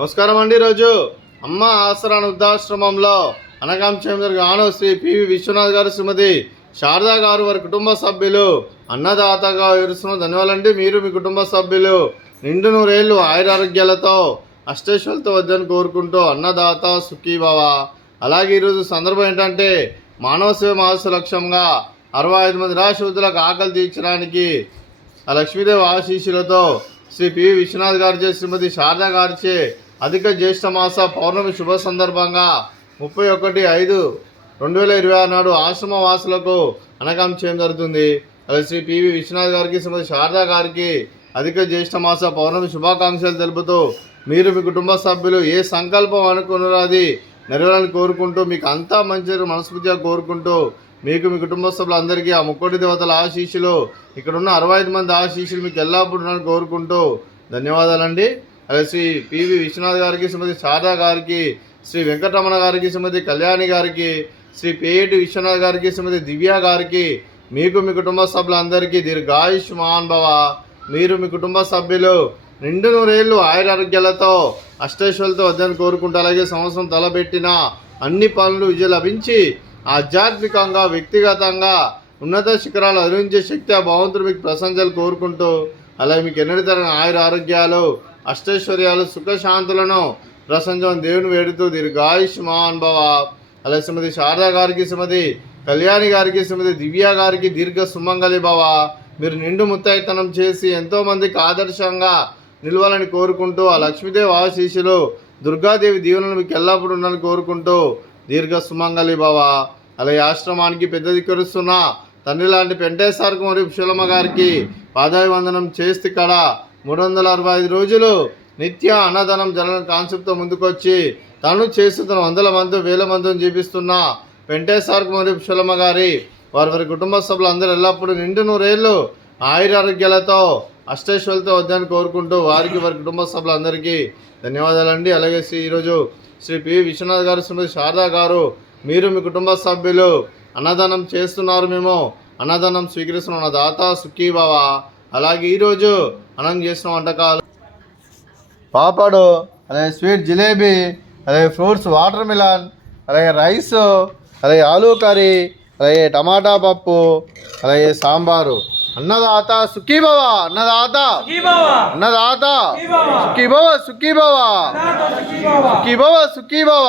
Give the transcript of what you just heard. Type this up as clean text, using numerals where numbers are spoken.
నమస్కారం అండి. ఈరోజు అమ్మ ఆసరా వృద్ధాశ్రమంలో అనకాంక్షేమర్ గాను శ్రీ పివి విశ్వనాథ్ గారు, శ్రీమతి శారదా గారు, వారి కుటుంబ సభ్యులు అన్నదాతగా వివరిస్తున్న ధన్యవాదాలండి. మీరు మీ కుటుంబ సభ్యులు నిండు నూరేళ్లు ఆయురారోగ్యాలతో అష్టైశ్వర్యాలతో వద్దని కోరుకుంటూ అన్నదాత సుఖీభవ. అలాగే ఈరోజు సందర్భం ఏంటంటే మానవ సేవ మహోత్సవ లక్ష్యంగా 65 మంది నిరాశ్రితులకు ఆకలి తీర్చడానికి ఆ లక్ష్మీదేవి ఆశీస్సులతో శ్రీ పివి విశ్వనాథ్ గారిచే, శ్రీమతి శారదా గారిచే అధిక జ్యేష్ఠ మాస పౌర్ణమి శుభ సందర్భంగా 31/5/2026 నాడు ఆశ్రమ వాసులకు అనకం చేయడం జరుగుతుంది. అలాగే శ్రీ పివి విశ్వనాథ్ గారికి, శ్రీమతి శారదా గారికి అధిక జ్యేష్ఠ మాస పౌర్ణమి శుభాకాంక్షలు తెలుపుతూ మీరు మీ కుటుంబ సభ్యులు ఏ సంకల్పం అనుకున్నారో అది నెరవేరాలని కోరుకుంటూ, మీకు అంతా మంచి మనస్ఫూర్తిగా కోరుకుంటూ, మీకు మీ కుటుంబ సభ్యులందరికీ ఆ ముక్కోటి దేవతల ఆశీస్సులు, ఇక్కడున్న 65 మంది ఆశీస్సులు మీకు ఎల్లప్పుడూ కోరుకుంటూ ధన్యవాదాలండి. అలాగే శ్రీ పివి విశ్వనాథ్ గారికి, శ్రీమతి శారదా గారికి, శ్రీ వెంకటరమణ గారికి, శ్రీమతి కళ్యాణి గారికి, శ్రీ పేటి విశ్వనాథ్ గారికి, శ్రీమతి దివ్య గారికి, మీకు మీ కుటుంబ సభ్యులందరికీ దీర్ఘాయుష్మాన్ భవ. మీరు మీ కుటుంబ సభ్యులు నిండు నూరేళ్లు ఆయురారోగ్యాలతో అష్టైశ్వర్యాలతో వద్దని కోరుకుంటూ, అలాగే సంవత్సరం తలబెట్టిన అన్ని పనులు విజయం లభించి ఆధ్యాత్మికంగా వ్యక్తిగతంగా ఉన్నత శిఖరాలు అధిరించే శక్తి ఆ భగవంతుడు మీకు ప్రశంసలు కోరుకుంటూ, అలాగే మీకు ఎన్నటి తరగని ఆయురారోగ్యాలు అష్టైశ్వర్యాలు సుఖశాంతులను ప్రశంసని దేవుని వేడుతూ దీర్ఘాయుష్మాన్ భవ. అలాగే శ్రీమతి శారదా గారికి, శ్రీమతి కళ్యాణి గారికి, శ్రీమతి దివ్య గారికి దీర్ఘ సుమంగళి భవ. మీరు నిండు ముత్తైతనం చేసి ఎంతోమందికి ఆదర్శంగా నిలవాలని కోరుకుంటూ, ఆ లక్ష్మీదేవి ఆశీస్సులు దుర్గాదేవి దీవెనలు మీకు ఎల్లప్పుడూ ఉండాలని కోరుకుంటూ దీర్ఘ సుమంగళి భవ. అలాగే ఆశ్రమానికి పెద్ద దిక్కరుస్తున్న తండ్రి లాంటి పెంటేశ్వరకు మరియు పుష్పలమ్మ గారికి పాదాభివందనం చేస్తే ఇక్కడ 365 రోజులు నిత్య అన్నదానం జరగని కాన్సెప్ట్తో ముందుకొచ్చి తను చేస్తున్న 100 మంది 1000 మందిని చూపిస్తున్న పెంటేశ్వరకు మరియు పుష్పలమ్మ గారి వారి కుటుంబ సభ్యులందరూ ఎల్లప్పుడూ నిండు నూరేళ్లు ఆయురారోగ్యాలతో అష్టైశ్వర్యాలతో వద్దని కోరుకుంటూ వారికి వారి కుటుంబ సభ్యులందరికీ ధన్యవాదాలండి. అలాగే ఈరోజు శ్రీ పివి విశ్వనాథ్ గారు, శ్రీమతి శారదా గారు, మీరు మీ కుటుంబ సభ్యులు అన్నదానం చేస్తున్నారు, మేము అన్నదానం స్వీకరిస్తున్న దాత సుఖీభవ. అలాగే ఈరోజు అన్నం చేసిన వంటకాలు పాపడు, అలాగే స్వీట్ జిలేబీ, అలాగే ఫ్రూట్స్ వాటర్ మిలన్, అలాగే రైస్, అలాగే ఆలూ కర్రీ, అలాగే టమాటా పప్పు, అలాగే సాంబారు. అన్నదాత సుఖీభవ, అన్నదాత అన్నదాత సుఖీభవ, సుఖీభవ సుఖీభవ సుఖీభవ.